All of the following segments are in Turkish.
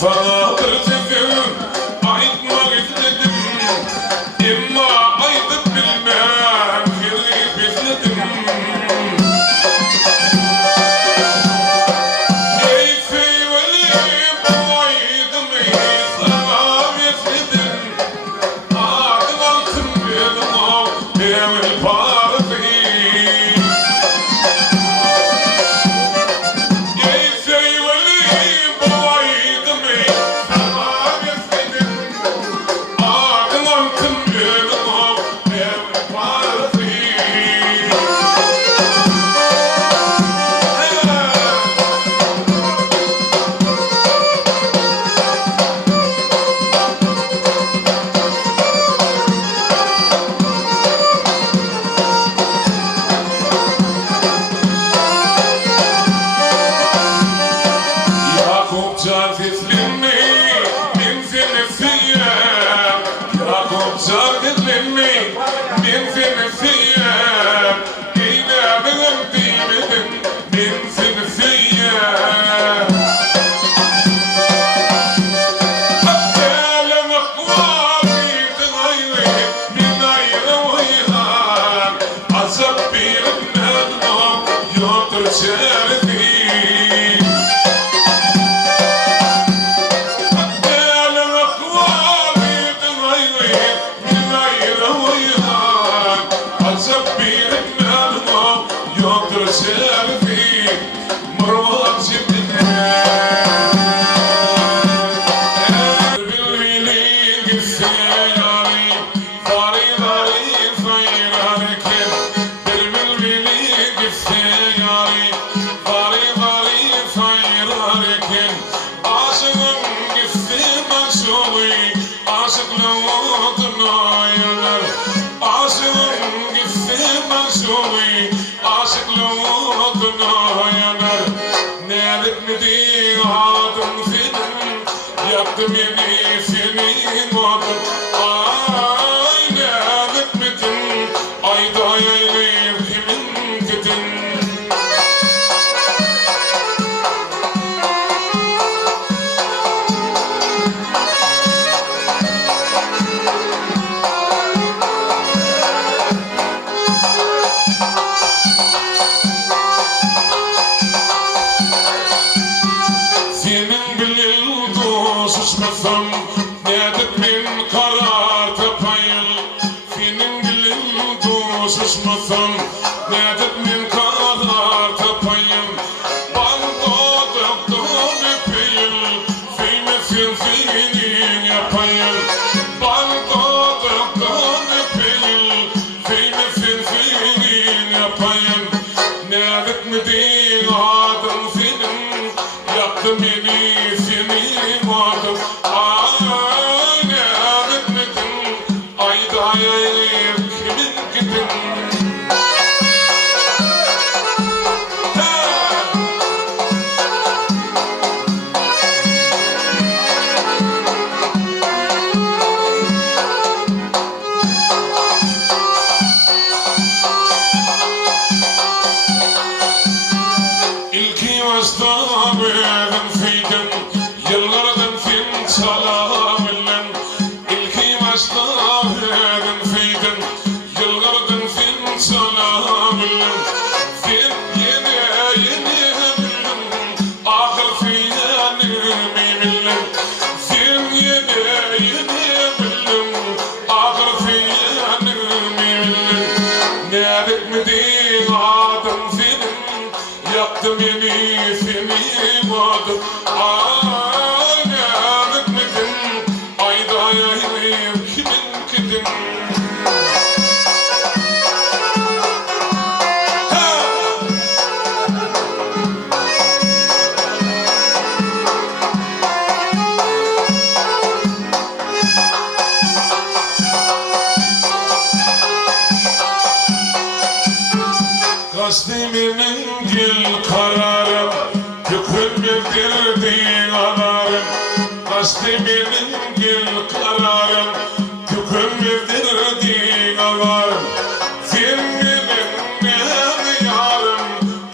Sanadır tezim aytmak istedim, imma aytıp bilmem kirli bizledim. Ey seyveli bu aydımı sana besledim, adın altın benim o devil parası.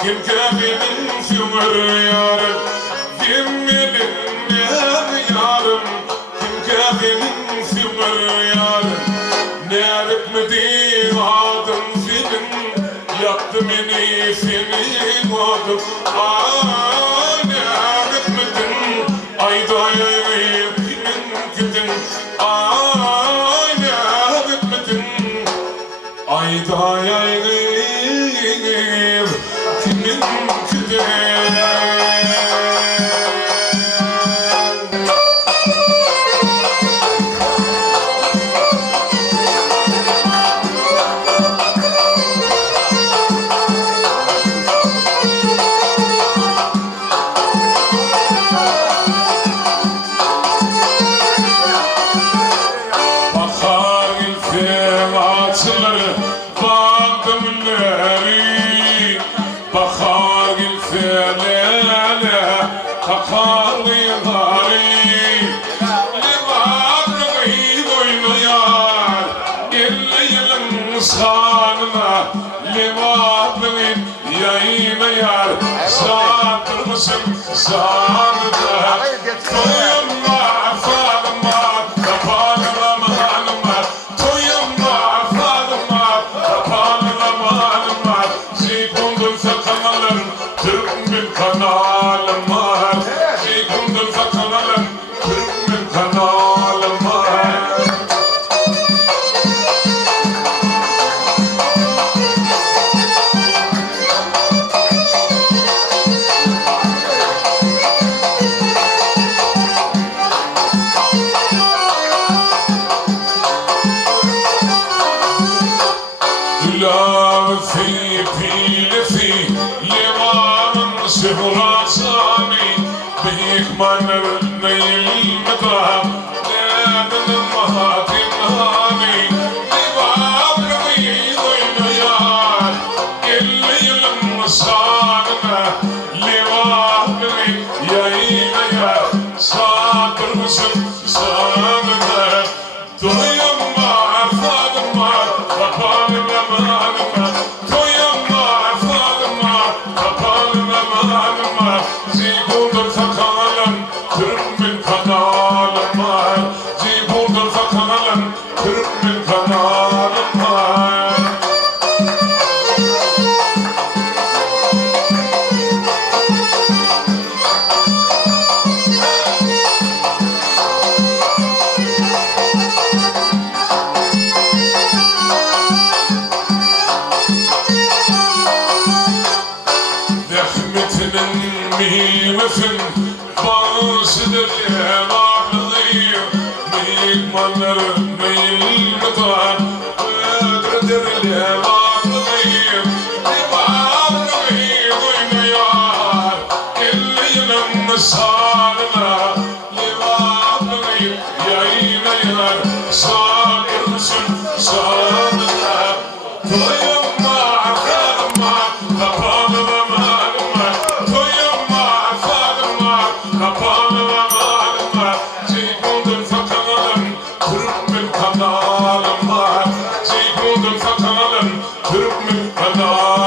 Kim kâbinin sümür yarım, kim yedin bir yar. Ne etmedi adın senin, yaktı beni senin adın. Ay ne etmedin, ayda kimin gidin. Ay ne etmedin, ayda kimin gidin. Sanma limanın yayına yar, satır mısın sanıda? Toyunma falıma, kapanma hanıma. Toyunma falıma, kapanma hanıma. Zikundun sakalım, Türk'ün kanalım var. Zikundun sakalım, Türk'ün kanalım var. في في لمن سهراساني بيك من النيل مدام لابن المهاتم هاني لباب رغيض النيار اللي المساننا لباب رغيض النيار صادر مسل صادر دويم ما فاضما وقال لما Zibundur fakalım, Türk'ün kanalım var. Zibundur fakalım, Türk'ün kanalım var. Rahmetinin mimesin bağısıdır evabılıyım. Meyilmanlar meyilmeden ödredir evabılıyım. Evabılıyım oynayar elliyinin sağlına. Evabılıyım yayınayar sağır mısın sağlına. Doyumma kalma kapanma. Zibundur fakalım, Türk'ün kanalım var. Zibundur fakalım, Türk'ün kanalım.